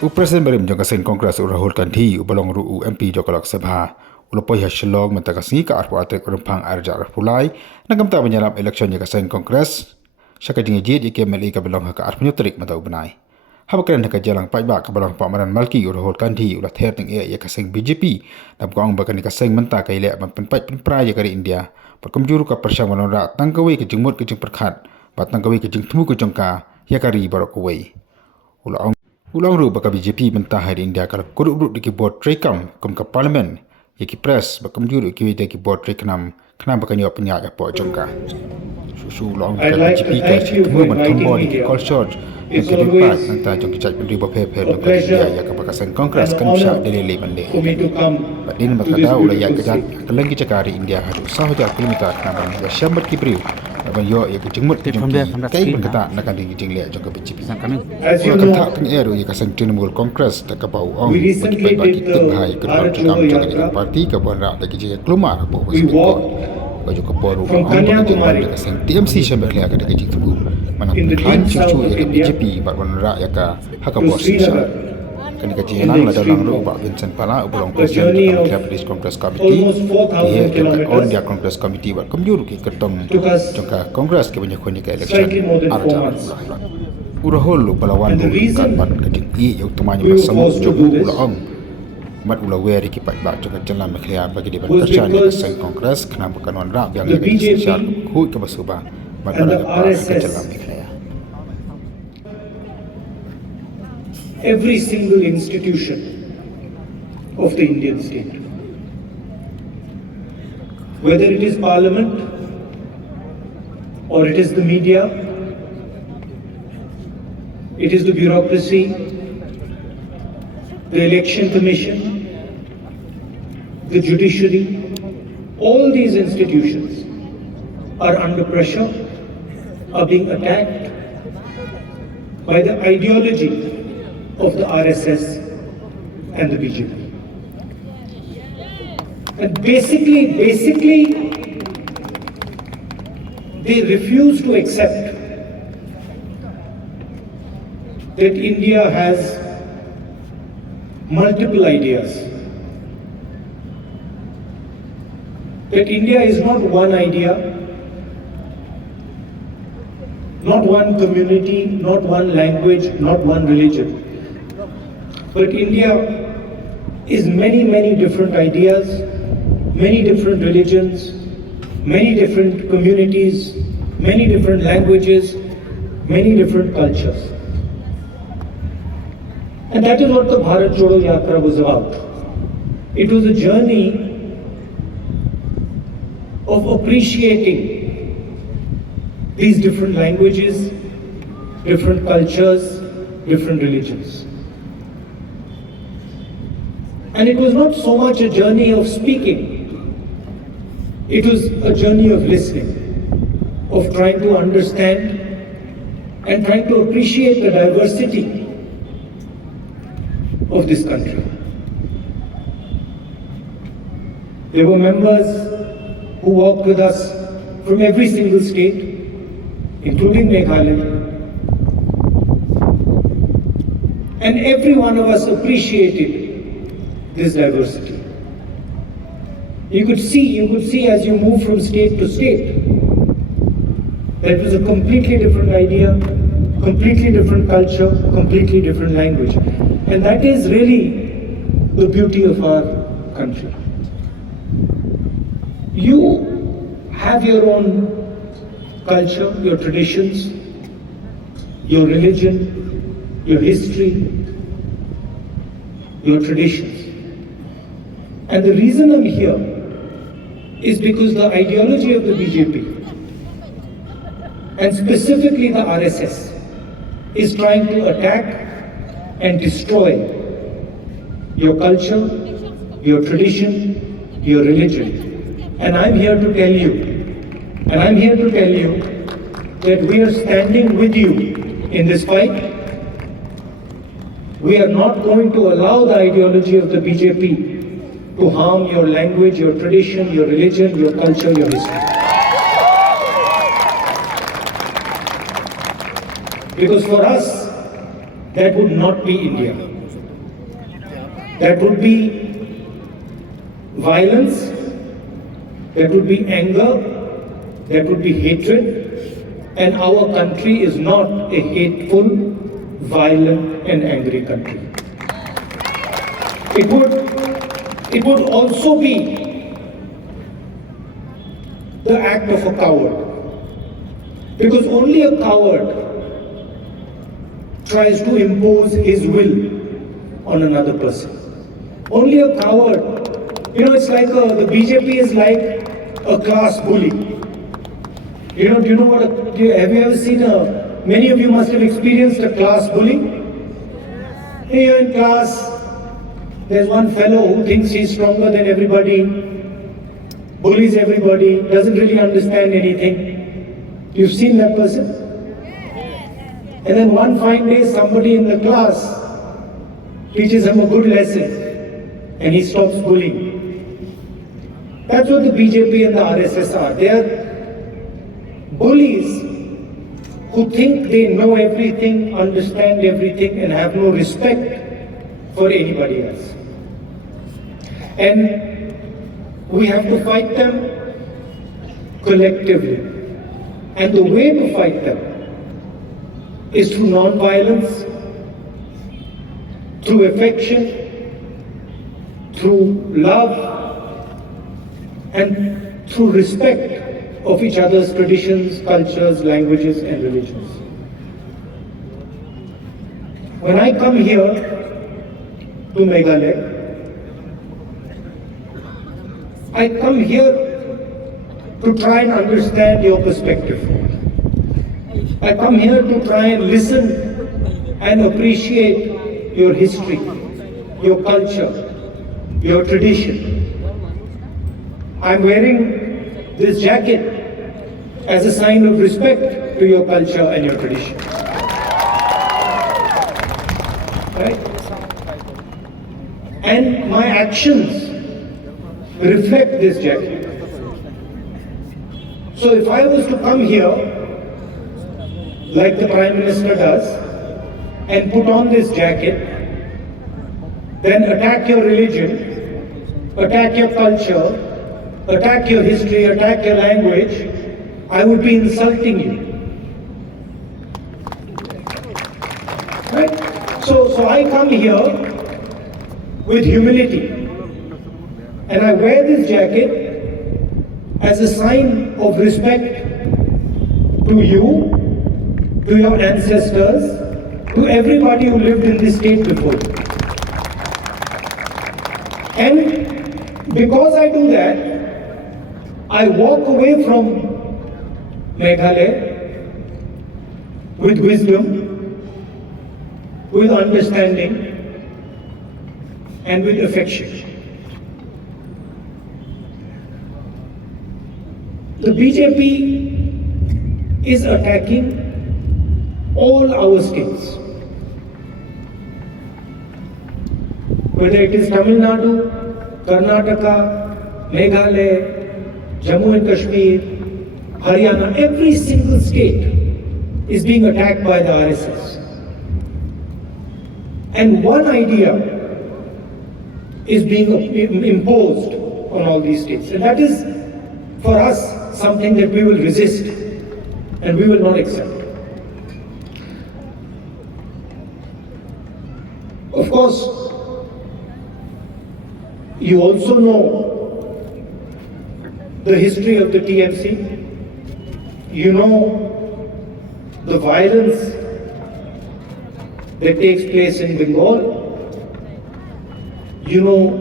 Presiden berim jangka sen Kongres Rahul Gandhi ubalong ru MP jokalak sabha ulapoi hasilog mentakasi ka arpo atrek urempang arja arpulai nagam ta banyalam election jangka sen Kongres syaka jingi jid ike meli ka belong ka arpo nyutrik matau benai habakran ka jalang pajba ka belong pak Madan Malki Rahul Gandhi ulah ther ting ya ka sen BJP dam kong bakan ka sen menta ka ile penpai penpra ya kari India perkumjuru ka persang malonra tangkawi ke jengmut ke jeng perkhat bat tangkawi ke jeng temu ke jengka ya kari barokawai ulang ru baka BJP mentah hari India kalau kuruk-kuruk di keyboard trekam kum ke parlimen ya ki press bakam juru ki wida keyboard trekam kena baka nyok penyak apa jongka susu ulang baka BJP ka cekmu mentombo di ki call short yang kedepan mentah jong kicak pendiri berpepe dan kerja ya ke baka sen kongres kan syak delele bande badin matkada ulah ya kejat kelengi cakari India hadu sahaja kilometer kena bang ya syambat kibriu abang yo ya kejengmut kai berkata nak di jeng lek jong ke BJP As you kata know, teng eru ya kasan Trinamool Kongres tak bau ong bagi bahai ke program jaga parti ke bonra bagi je kelumar apa we walked baju ke boru from ong Kanyakumari bagi kasan TMC sampai lek ada gaji tubuh mana in the kan deep south cucu of ya India BJP bar bonra ya ka haka to bos Srinagar, kan gaji lang la dalang ru ba Vincent Pala ubolong presiden Cabinet Congress Committee almost 4,000 ya all dia kilometers, Congress Committee bar kemjur ki ketong took us jongka Kongres ke banyak koni ke slightly more election than 4 months. urahol balawan And the reason kat kajing i yang tumanya we were masam forced to jobu do this ulaong mat ulawer ki pat ba joga jalan mekhlia bagi di was kerja ni because sen kongres kenapa kanon rak yang the yang BJP syar hu ke basuba mat and the pada RSS jalan mekhlia every single institution of the Indian state, whether it is parliament or it is the media, it is the bureaucracy, the election commission, the judiciary, all these institutions are under pressure, are being attacked by the ideology of the RSS and the BJP. And basically, they refuse to accept that India has multiple ideas. That India is not one idea, not one community, not one language, not one religion. But India is many different ideas, many different religions, many different communities, many different languages, many different cultures. And that is what the Bharat Jodo Yatra was about. It was a journey of appreciating these different languages, different cultures, different religions. And it was not so much a journey of speaking, it was a journey of listening, of trying to understand and trying to appreciate the diversity of this country. There were members who walked with us from every single state, including Meghalaya. And every one of us appreciated this diversity. You could see as you move from state to state, that it was a completely different idea, completely different culture, completely different language. And that is really the beauty of our country. You have your own culture, your traditions, your religion, your history, your traditions. And the reason I'm here is because the ideology of the BJP, and specifically the RSS, is trying to attack and destroy your culture, your tradition, your religion. And I'm here to tell you, that we are standing with you in this fight. We are not going to allow the ideology of the BJP to harm your language, your tradition, your religion, your culture, your history. Because for us, that would not be India. That would be violence, that would be anger, that would be hatred, and our country is not a hateful, violent and angry country. It would also be the act of a coward, because only a coward tries to impose his will on another person. Only a coward, it's like the BJP is like a class bully. Do you know what? Have you ever seen many of you must have experienced a class bully. Here in class, there's one fellow who thinks he's stronger than everybody, bullies everybody, doesn't really understand anything. You've seen that person? And then one fine day, somebody in the class teaches him a good lesson and he stops bullying. That's what the BJP and the RSS are. They are bullies who think they know everything, understand everything and have no respect for anybody else. And we have to fight them collectively. And the way to fight them is through non-violence, through affection, through love, and through respect of each other's traditions, cultures, languages, and religions. When I come here to Meghalaya, I come here to try and understand your perspective. I come here to try and listen and appreciate your history, your culture, your tradition. I'm wearing this jacket as a sign of respect to your culture and your tradition. Right? And my actions reflect this jacket. So if I was to come here, like the Prime Minister does, and put on this jacket, then attack your religion, attack your culture, attack your history, attack your language, I would be insulting you. Right? So I come here with humility. And I wear this jacket as a sign of respect to you, to your ancestors, to everybody who lived in this state before. And because I do that, I walk away from Meghalaya with wisdom, with understanding, and with affection. The BJP is attacking all our states. Whether it is Tamil Nadu, Karnataka, Meghalaya, Jammu and Kashmir, Haryana, every single state is being attacked by the RSS. And one idea is being imposed on all these states. And that is, for us, something that we will resist and we will not accept. Of course, you also know the history of the TMC. You know the violence that takes place in Bengal. You know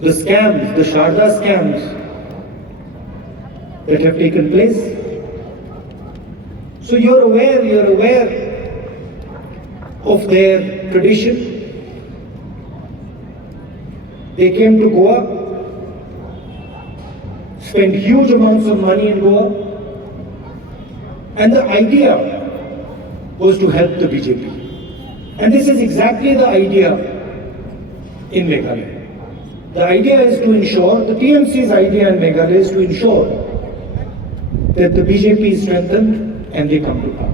the scams, the Sharda scams that have taken place. So you're aware of their tradition. They came to Goa, spent huge amounts of money in Goa, and the idea was to help the BJP. And this is exactly the idea in Meghalaya. The idea is to ensure, the TMC's idea in Meghalaya is to ensure that the BJP is strengthened and they come to power.